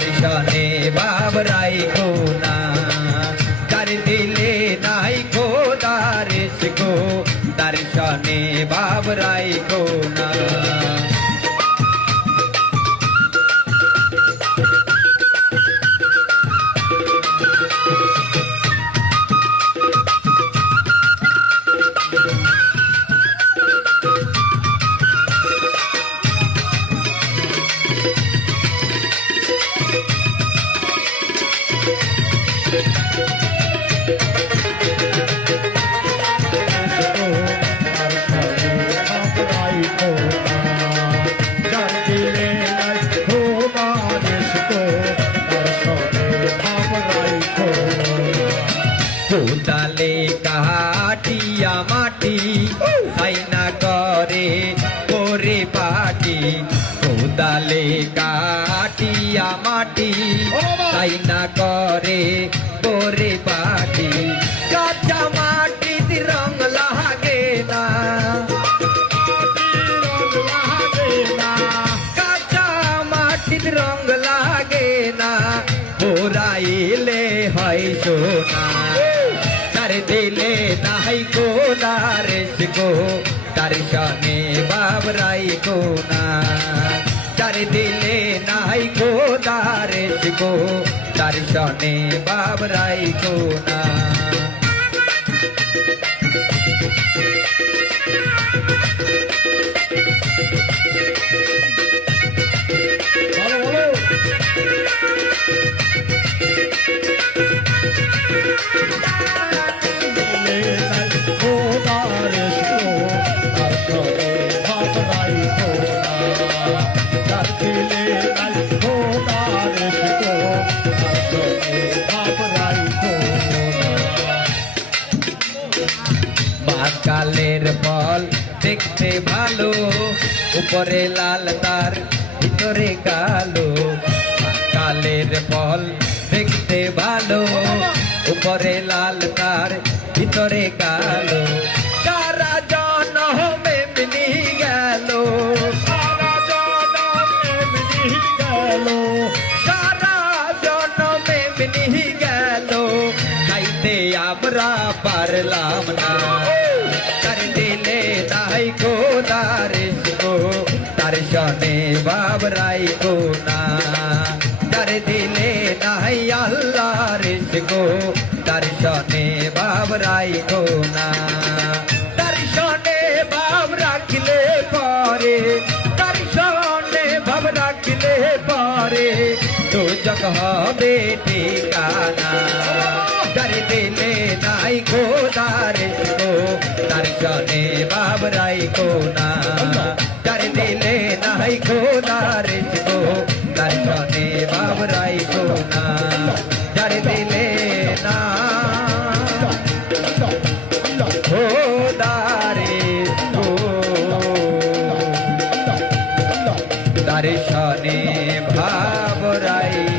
दर्शने बाबराई कोना कर दिले नाई को दारिश को दर्शने बाबराई कोना কোদালে কাটিয়া মাটি সাইনা করে করে পাটি কোদালে কাটিয়া মাটি সাইনা করে করে পাটি কাঁচা মাটিতে রং লাগে না কাঁচা মাটিতে রং লাগে না পোড়াইলে হয় সোনা कर दिले नाई को दारिश को दर्शने बाबराई को ना कर दिले नाई को दारिश को दर्शने बाबराई को ना কালের ফল দেখতে ভালো উপরে লাল তার ভিতরে কালো কালের ফল দেখতে ভালো উপরে লাল তার ভিতরে কালো সারা জনমে মিলি গেল সারা জনমে মিলি গেল সারা জনমে মিলি গেল খাইতে আমরা পারলাম না को दारिश को दर्शने बाबराई को ना कर दिले नाई अल्लाह रिश को दर्शने बाबराई को ना दर्शने बाब रखले पारे दर्शने बाब रखले पारे तो जगह बेटी काना कर दिले नाई को दारिश को दर्शने बाबराई को ना कर दिले नाई को दारिश को दर्शने बाबराई को ना कर दिले ना हो दारिश को दर्शने बाबराई